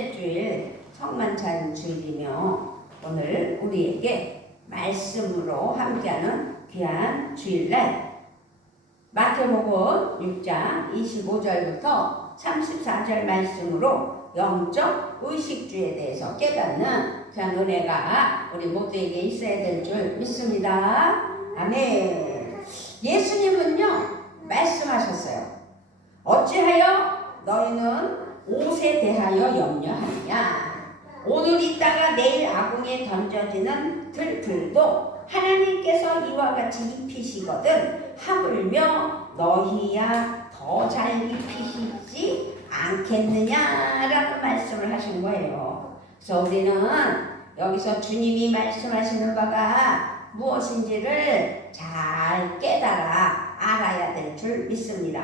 첫째 주일 성만찬 주일이며 오늘 우리에게 말씀으로 함께하는 귀한 주일날 마태복음 6장 25절부터 34절 말씀으로 영적 의식주에 대해서 깨닫는 귀한 은혜가 우리 모두에게 있어야 될 줄 믿습니다. 아멘. 예수님은요 말씀하셨어요. 어찌하여 너희는 옷에 대하여 염려하느냐. 오늘 있다가 내일 아궁에 던져지는 들풀도 하나님께서 이와 같이 입히시거든 하물며 너희야 더 잘 입히시지 않겠느냐라고 말씀을 하신 거예요. 그래서 우리는 여기서 주님이 말씀하시는 바가 무엇인지를 잘 깨달아 알아야 될 줄 믿습니다.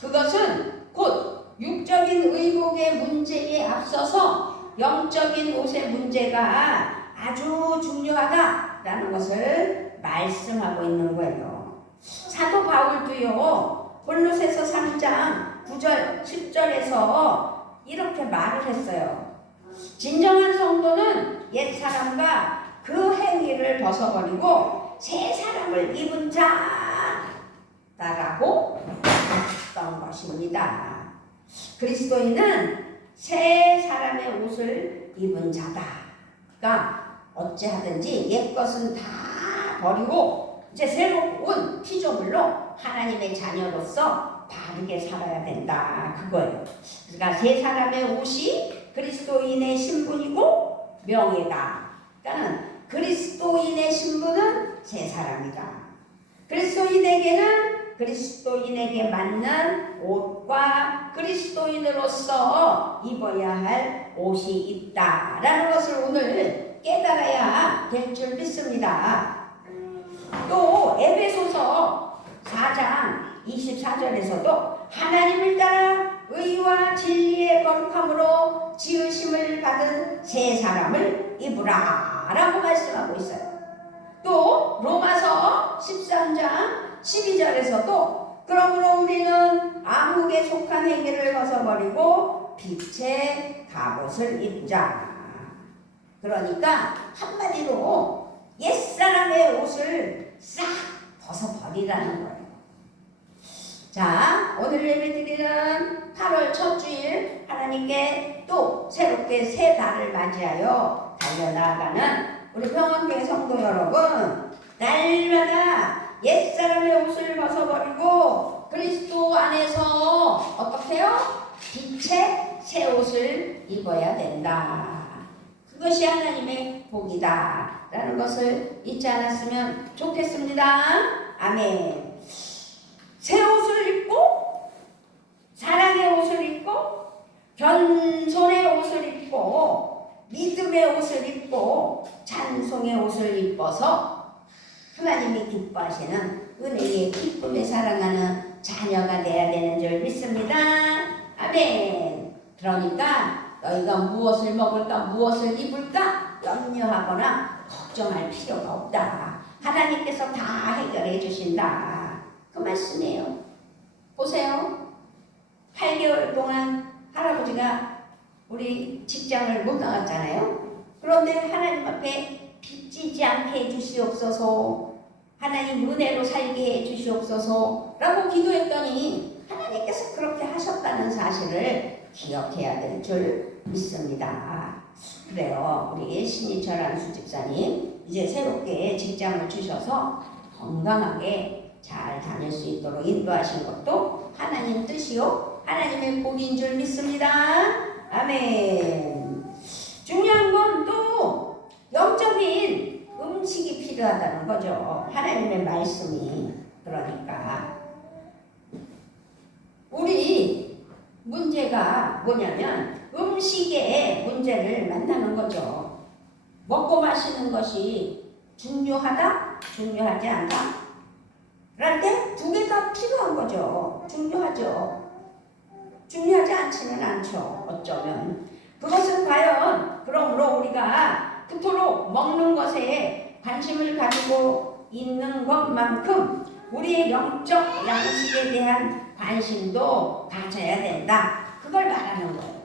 그것은 곧 육적인 의복의 문제에 앞서서 영적인 옷의 문제가 아주 중요하다라는 것을 말씀하고 있는 거예요. 사도 바울도요 골로새서 3장 9절 10절에서 이렇게 말을 했어요. 진정한 성도는 옛사람과 그 행위를 벗어버리고 새 사람을 입은 자다라고 했던 것입니다. 그리스도인은 새 사람의 옷을 입은 자다. 그러니까 어찌하든지 옛것은 다 버리고 이제 새로운 피조물로 하나님의 자녀로서 바르게 살아야 된다. 그거예요. 그러니까 새 사람의 옷이 그리스도인의 신분이고 명예다. 그러니까 그리스도인의 신분은 새 사람이다. 그리스도인에게는 그리스도인에게 맞는 옷과 그리스도인으로서 입어야 할 옷이 있다라는 것을 오늘 깨달아야 될 줄 믿습니다. 또 에베소서 4장 24절에서도 하나님을 따라 의와 진리의 거룩함으로 지으심을 받은 새 사람을 입으라 라고 말씀하고 있어요. 또 로마서 13장 12절에서도 그러므로 우리는 암흑에 속한 행위를 벗어버리고 빛의 갑옷을 입자. 그러니까 한마디로 옛사람의 옷을 싹 벗어버리라는 거예요. 자, 오늘 예배드리는 8월 첫 주일 하나님께 또 새롭게 새 달을 맞이하여 달려나가는 우리 평안교회 성도 여러분, 날마다 옛사람의 옷을 벗어버리고 그리스도 안에서 어떻게 해요? 빛의 새 옷을 입어야 된다. 그것이 하나님의 복이다 라는 것을 잊지 않았으면 좋겠습니다. 아멘. 새 옷을 입고 사랑의 옷을 입고 겸손의 옷을 입고 믿음의 옷을 입고 찬송의 옷을 입어서 하나님이 기뻐하시는 은혜의 기쁨에 사랑하는 자녀가 되어야 되는 줄 믿습니다. 아멘. 그러니까 너희가 무엇을 먹을까 무엇을 입을까 염려하거나 걱정할 필요가 없다. 하나님께서 다 해결해 주신다. 그 말씀이에요. 보세요. 8개월 동안 할아버지가 우리 직장을 못 나갔잖아요. 그런데 하나님 앞에 빚지지 않게 해주시옵소서, 하나님 은혜로 살게 해주시옵소서 라고 기도했더니 하나님께서 그렇게 하셨다는 사실을 기억해야 될 줄 믿습니다. 그래요. 우리 신희철 안수 집사님 이제 새롭게 직장을 주셔서 건강하게 잘 다닐 수 있도록 인도하신 것도 하나님 뜻이요 하나님의 복인 줄 믿습니다. 아멘. 중요한 건 또 영적인 음식이 필요하다는 거죠. 하나님의 말씀이. 그러니까 우리 문제가 뭐냐면 음식의 문제를 만나는 거죠. 먹고 마시는 것이 중요하다? 중요하지 않다? 그럴 때 두 개 다 필요한 거죠. 중요하죠. 중요하지 않지는 않죠. 어쩌면. 그것은 과연 그러므로 우리가 그토록 먹는 것에 관심을 가지고 있는 것만큼 우리의 영적 양식에 대한 관심도 가져야 된다. 그걸 말하는 거예요.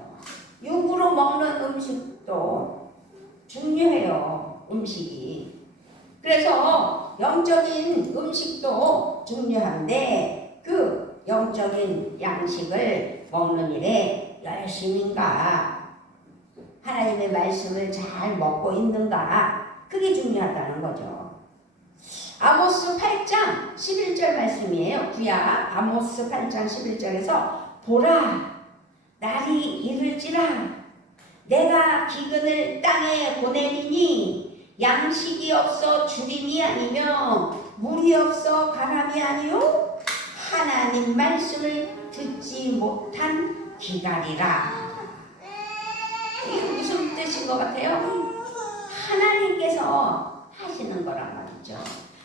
육으로 먹는 음식이. 그래서 영적인 음식도 중요한데 그 영적인 양식을 먹는 일에 열심인가, 하나님의 말씀을 잘 먹고 있는가, 그게 중요하다는 거죠. 아모스 8장 11절 말씀이에요. 구약 아모스 8장 11절에서 보라, 날이 이를지라 내가 기근을 땅에 보내리니 양식이 없어 주림이 아니며 물이 없어 가람이 아니요 하나님 말씀을 듣지 못한 기갈이라. 이게 무슨 뜻인 것 같아요? 하나님께서 하시는 거란 말이죠.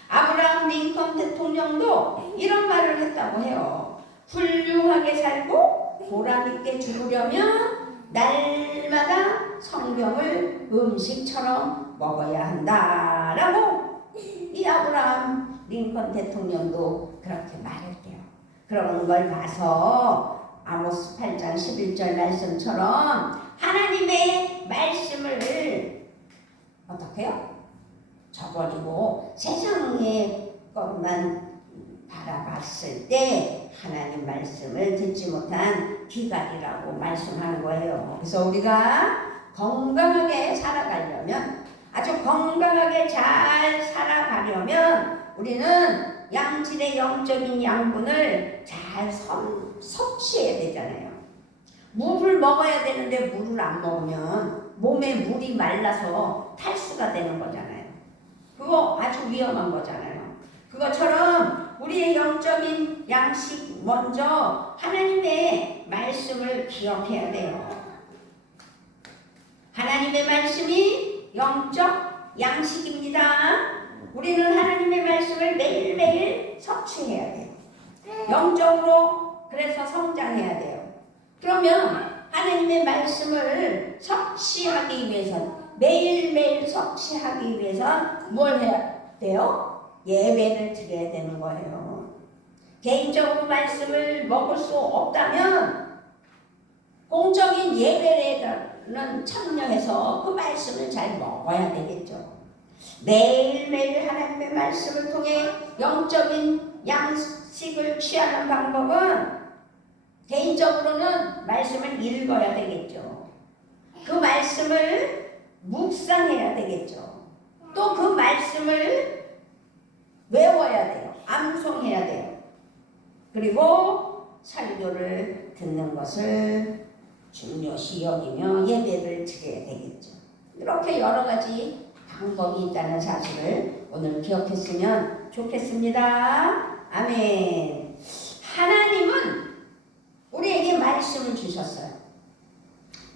아브라함 링컨 대통령도 이런 말을 했다고 해요. 훌륭하게 살고 보람있게 죽으려면 날마다 성경을 음식처럼 먹어야 한다라고 이 아브라함 링컨 대통령도 그렇게 말했대요. 그런 걸 봐서 아모스 8장 11절 말씀처럼 하나님의 말씀을 어떻게 해요? 저버리고 세상의 것만 바라봤을 때 하나님 말씀을 듣지 못한 기갈이라고 말씀하는 거예요. 그래서 우리가 건강하게 살아가려면, 아주 건강하게 잘 살아가려면 우리는 양질의 영적인 양분을 잘 섭취해야 되잖아요. 물을 먹어야 되는데 물을 안 먹으면 몸에 물이 말라서 탈수가 되는 거잖아요. 그거 아주 위험한 거잖아요. 그것처럼 우리의 영적인 양식 먼저 하나님의 말씀을 기억해야 돼요. 하나님의 말씀이 영적 양식입니다. 우리는 하나님의 말씀을 매일매일 섭취해야 돼요. 영적으로 그래서 성장해야 돼요. 그러면 하나님의 말씀을 섭취하기 위해서, 매일매일 섭취하기 위해서 뭘 해야 돼요? 예배를 드려야 되는 거예요. 개인적으로 말씀을 먹을 수 없다면 공적인 예배에는 참여해서 그 말씀을 잘 먹어야 되겠죠. 매일매일 하나님의 말씀을 통해 영적인 양식을 취하는 방법은 개인적으로는 말씀을 읽어야 되겠죠. 그 말씀을 묵상해야 되겠죠. 또 그 말씀을 외워야 돼요. 암송해야 돼요. 그리고 설교를 듣는 것을 중요시 여기며 예배를 드려야 되겠죠. 이렇게 여러 가지 방법이 있다는 사실을 오늘 기억했으면 좋겠습니다. 아멘. 하나님은 우리에게 말씀을 주셨어요.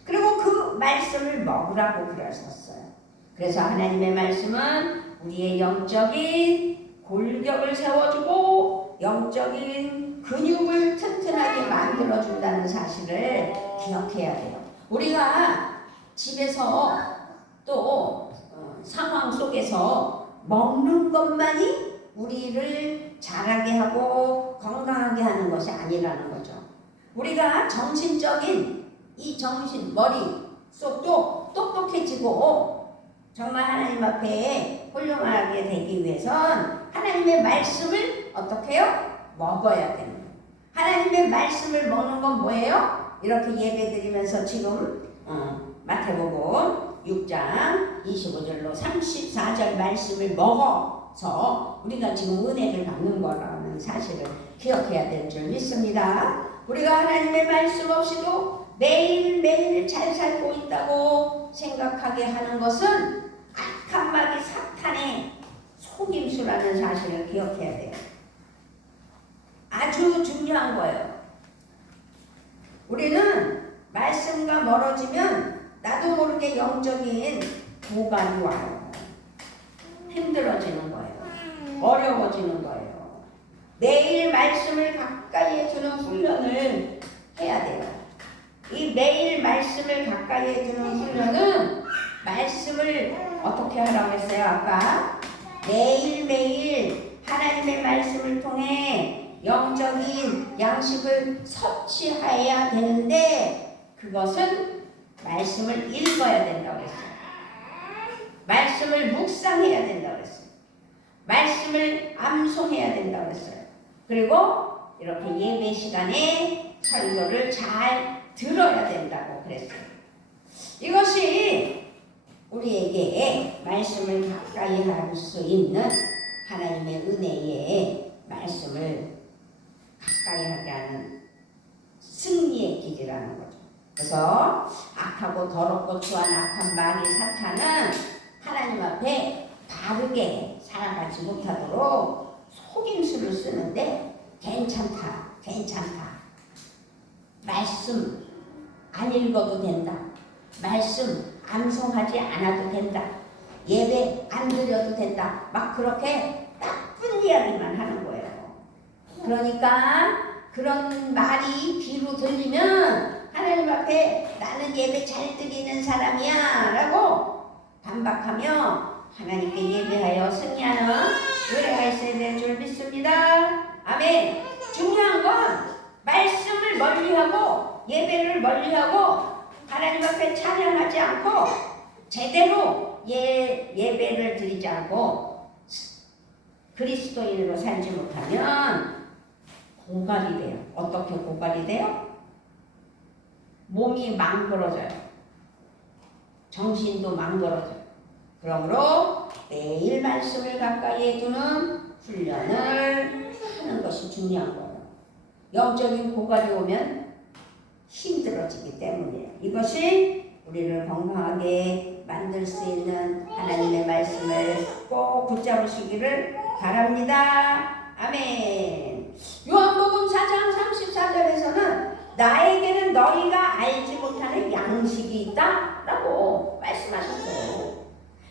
그리고 그 말씀을 먹으라고 그러셨어요. 그래서 하나님의 말씀은 우리의 영적인 골격을 세워주고 영적인 근육을 튼튼하게 만들어준다는 사실을 기억해야 돼요. 우리가 집에서 또 상황 속에서 먹는 것만이 우리를 자라게 하고 건강하게 하는 것이 아니라는 거죠. 우리가 정신적인 이 정신, 머릿속도 똑똑해지고 정말 하나님 앞에 훌륭하게 되기 위해선 하나님의 말씀을 어떻게 해요? 먹어야 됩니다. 하나님의 말씀을 먹는 건 뭐예요? 이렇게 예배 드리면서 지금 마태복음 6장 25절로 34절 말씀을 먹어서 우리가 지금 은혜를 받는 거라는 사실을 기억해야 될 줄 믿습니다. 우리가 하나님의 말씀 없이도 매일매일 잘 살고 있다고 생각하게 하는 것은 악한 마귀 사탄의 속임수라는 사실을 기억해야 돼요. 아주 중요한 거예요. 우리는 말씀과 멀어지면 나도 모르게 영적인 고갈이 와요. 힘들어지는 거예요. 어려워지는 거예요. 매일 말씀을 가까이에 두는 훈련을 해야 돼요. 이 매일 말씀을 가까이에 두는 훈련은 말씀을 어떻게 하라고 했어요? 아까 매일매일 하나님의 말씀을 통해 영적인 양식을 섭취해야 되는데 그것은 말씀을 읽어야 된다고 했어요. 말씀을 묵상해야 된다고 그랬어요. 말씀을 암송해야 된다고 그랬어요. 그리고 이렇게 예배 시간에 설교를 잘 들어야 된다고 그랬어요. 이것이 우리에게 말씀을 가까이 할 수 있는 하나님의 은혜의 말씀을 가까이 하게 하는 승리의 길이라는 거죠. 그래서 악하고 더럽고 추한 악한 마귀 사탄은 하나님 앞에 바르게 살아가지 못하도록 속임수를 쓰는데 괜찮다. 말씀 안 읽어도 된다. 말씀 암송하지 않아도 된다. 예배 안 드려도 된다. 막 그렇게 나쁜 이야기만 하는 거예요. 그러니까 그런 말이 귀로 들리면 하나님 앞에 나는 예배 잘 드리는 사람이야 라고 반박하며 하나님께 예배하여 승리하는 은혜가 있어야 될 줄 믿습니다. 아멘. 중요한 건 말씀을 멀리하고 예배를 멀리하고 하나님 앞에 찬양하지 않고 제대로 예배를 드리지 않고 그리스도인으로 살지 못하면 고갈이 돼요. 어떻게 고갈이 돼요? 몸이 망가져요. 정신도 망가져요. 그러므로 매일 말씀을 가까이에 두는 훈련을 하는 것이 중요한 거예요. 영적인 고갈이 오면 힘들어지기 때문이에요. 이것이 우리를 건강하게 만들 수 있는 하나님의 말씀을 꼭 붙잡으시기를 바랍니다. 아멘. 요한복음 4장 34절에서는 나에게는 너희가 알지 못하는 양식이 있다 라고 말씀하셨어요.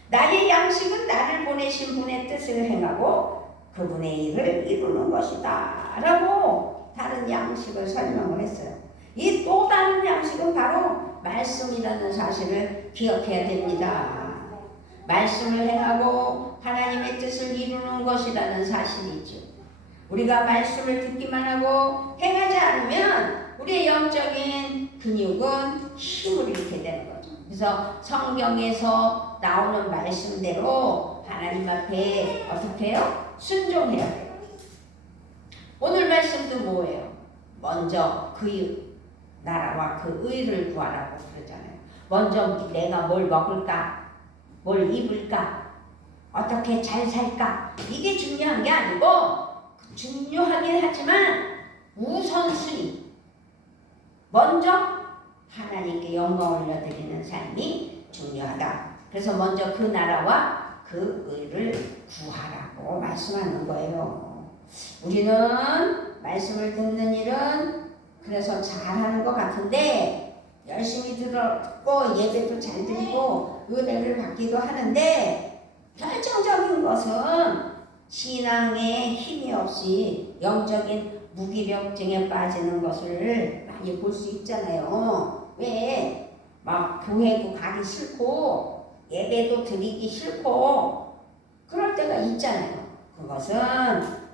나의 양식은 나를 보내신 분의 뜻을 행하고 그분의 일을 이루는 것이다 라고 다른 양식을 설명을 했어요. 이 또 다른 양식은 바로 말씀이라는 사실을 기억해야 됩니다. 말씀을 행하고 하나님의 뜻을 이루는 것이라는 사실이죠. 우리가 말씀을 듣기만 하고 행하지 않으면 우리의 영적인 근육은 힘을 잃게 되는 거죠. 그래서 성경에서 나오는 말씀대로 하나님 앞에 어떻게 해요? 순종해야 돼요. 오늘 말씀도 뭐예요? 먼저 그 나라와 그 의를 구하라고 그러잖아요. 먼저 내가 뭘 먹을까? 뭘 입을까? 어떻게 잘 살까? 이게 중요한 게 아니고 중요하긴 하지만 우선순위. 먼저 하나님께 영광을 올려드리는 삶이 중요하다. 그래서 먼저 그 나라와 그 의를 구하라고 말씀하는 거예요. 우리는 말씀을 듣는 일은 그래서 잘하는 것 같은데 열심히 듣고 예배도 잘 드리고 은혜를 받기도 하는데 결정적인 것은 신앙에 힘이 없이 영적인 무기력증에 빠지는 것을 많이 볼 수 있잖아요. 왜? 막 교회도 가기 싫고 예배도 드리기 싫고 그럴 때가 있잖아요. 그것은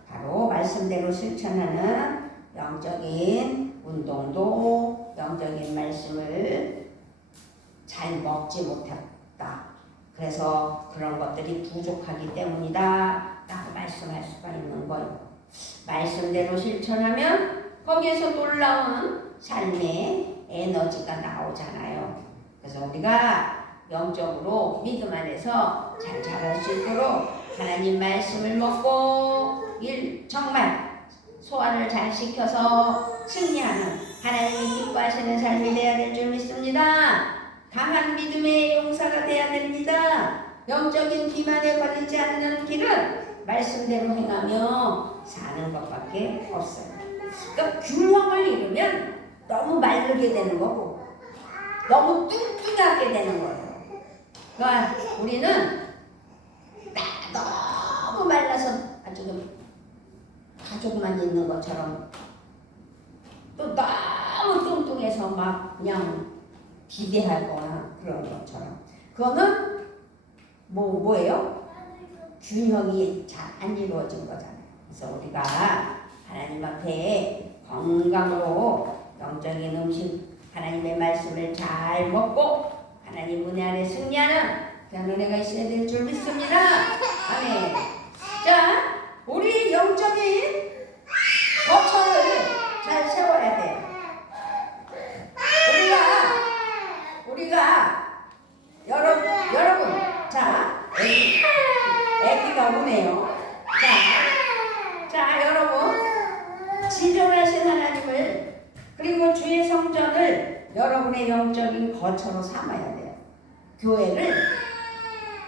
바로 말씀대로 실천하는 영적인 운동도 영적인 말씀을 잘 먹지 못했다. 그래서 그런 것들이 부족하기 때문이다 라고 말씀할 수가 있는 거예요. 말씀대로 실천하면 거기에서 놀라운 삶의 에너지가 나오잖아요. 그래서 우리가 영적으로 믿음 안에서 잘 자랄 수 있도록 하나님 말씀을 먹고 정말 소화를 잘 시켜서 승리하는 하나님이 기뻐하시는 삶이 되어야 될 줄 믿습니다. 강한 믿음의 용사가 되어야 됩니다. 영적인 비만에 걸리지 않는 길은 말씀대로 행하며 사는 것밖에 없어요. 그러니까 균형을 잃으면 너무 마르게 되는 거고 너무 뚱뚱하게 되는 거예요. 그러니까 우리는 너무 말라서 아주 가족만 있는 것처럼 또 너무 뚱뚱해서 막 그냥 기대하거나 그런 것처럼 그거는 뭐예요? 균형이 잘 안 이루어진 거잖아요. 그래서 우리가 하나님 앞에 건강으로 영적인 음식 하나님의 말씀을 잘 먹고 하나님 은혜 안에 승리하는 그런 은혜가 있어야 될 줄 믿습니다. 아멘. 자, 우리 영적인 거처를 잘 세워야 돼요. 우리가 여러분, 자, 애기가 우네요. 자, 여러분, 지존하신 하나님을 그리고 주의 성전을 여러분의 영적인 거처로 삼아야 돼요. 교회를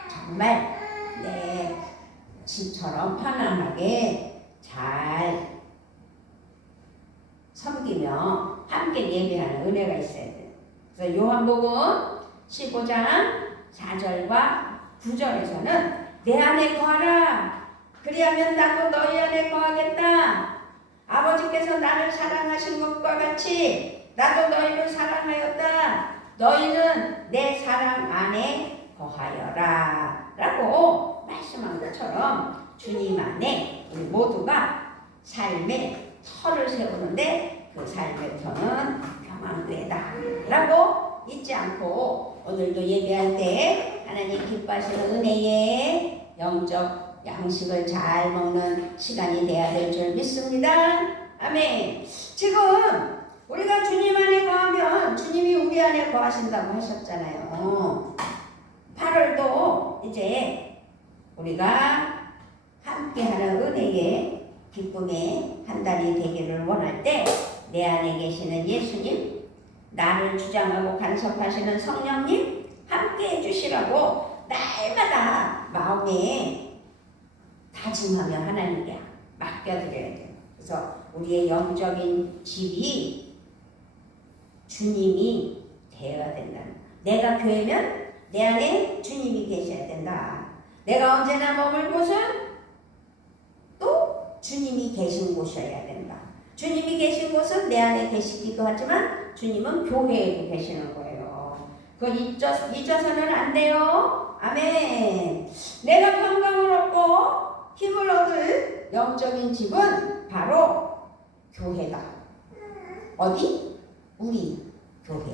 정말 내 집처럼 편안하게 잘 섬기며 함께 예배하는 은혜가 있어야 돼요. 그래서 요한복음 15장 4절과 9절에서는 내 안에 거하라. 그리하면 나도 너희 안에 거하겠다. 아버지께서 나를 사랑하신 것과 같이 나도 너희를 사랑하였다. 너희는 내 사랑 안에 거하여라. 라고 말씀한 것처럼 주님 안에 우리 모두가 삶의 터를 세우는데 그 삶의 터는 평안되다 라고 잊지 않고 오늘도 예배할 때 하나님 기뻐하시는 은혜의 영적 양식을 잘 먹는 시간이 돼야 될 줄 믿습니다. 아멘. 지금 우리가 주님 안에 거하면 주님이 우리 안에 거하신다고 하셨잖아요. 8월도 이제 우리가 함께하는 은혜의 기쁨의 한 달이 되기를 원할 때 내 안에 계시는 예수님, 나를 주장하고 간섭하시는 성령님 함께 해주시라고 날마다 마음에 다짐하며 하나님께 맡겨드려야 돼요. 그래서 우리의 영적인 집이 주님이 되어야 된다. 내가 교회면 내 안에 주님이 계셔야 된다. 내가 언제나 머물 곳은 또 주님이 계신 곳이어야 된다. 주님이 계신 곳은 내 안에 계시기도 하지만 주님은 교회에도 계시는 거예요. 그걸 잊어서는 안 돼요. 아멘. 내가 평강을 얻고 힘을 얻을 영적인 집은 바로 교회다. 어디? 우리 교회.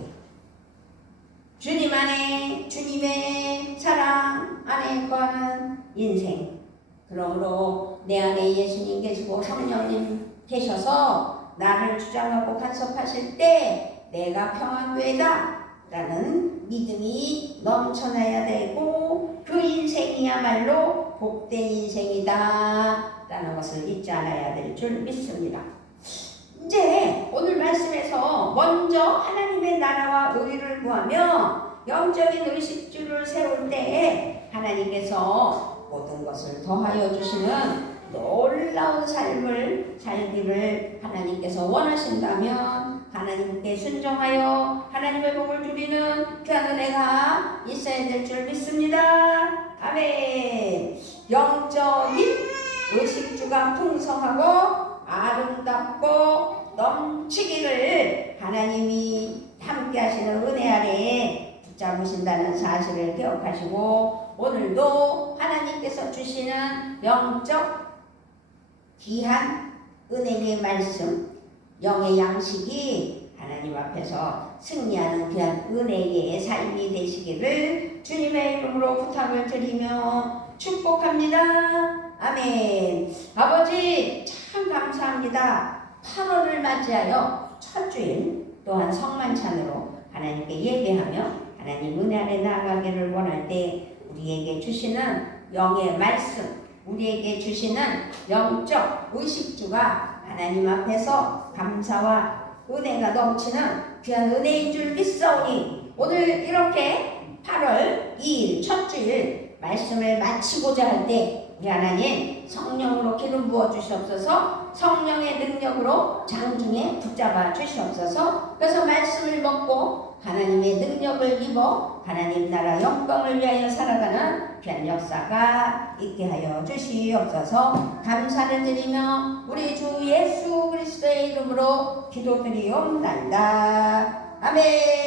주님 안에 주님의 사랑 안에 거하는 인생. 그러므로 내 안에 예수님 계시고 성령님 계셔서 나를 주장하고 간섭하실 때 내가 평안되다 라는 믿음이 넘쳐나야 되고 그 인생이야말로 복된 인생이다 라는 것을 잊지 않아야 될 줄 믿습니다. 이제 오늘 말씀에서 먼저 하나님의 나라와 의를 구하며 영적인 의식주를 세울 때 하나님께서 모든 것을 더하여 주시는 놀라운 삶을 살기를 하나님께서 원하신다면 하나님께 순종하여 하나님의 복을 누리는 귀한 은혜가 있어야 될 줄 믿습니다. 아멘. 영적인 의식주가 풍성하고 아름답고 넘치기를 하나님이 함께 하시는 은혜 아래 붙잡으신다는 사실을 기억하시고 오늘도 하나님께서 주시는 영적 귀한 은혜의 말씀, 영의 양식이 하나님 앞에서 승리하는 귀한 은혜의 삶이 되시기를 주님의 이름으로 부탁을 드리며 축복합니다. 아멘. 아버지 참 감사합니다. 8월을 맞이하여 첫 주일 또한 성만찬으로 하나님께 예배하며 하나님 은혜 아래 나아가기를 원할 때 우리에게 주시는 영의 말씀, 우리에게 주시는 영적 의식주가 하나님 앞에서 감사와 은혜가 넘치는 귀한 은혜인 줄 믿사오니 오늘 이렇게 8월 2일 첫 주일 말씀을 마치고자 할 때 우리 하나님 성령으로 기름 부어 주시옵소서. 성령의 능력으로 장중에 붙잡아 주시옵소서. 그래서 말씀을 먹고 하나님의 능력을 입어 하나님 나라 영광을 위하여 살아가는 귀한 역사가 있게 하여 주시옵소서. 감사를 드리며 우리 주 예수 그리스도의 이름으로 기도드리옵나이다. 아멘.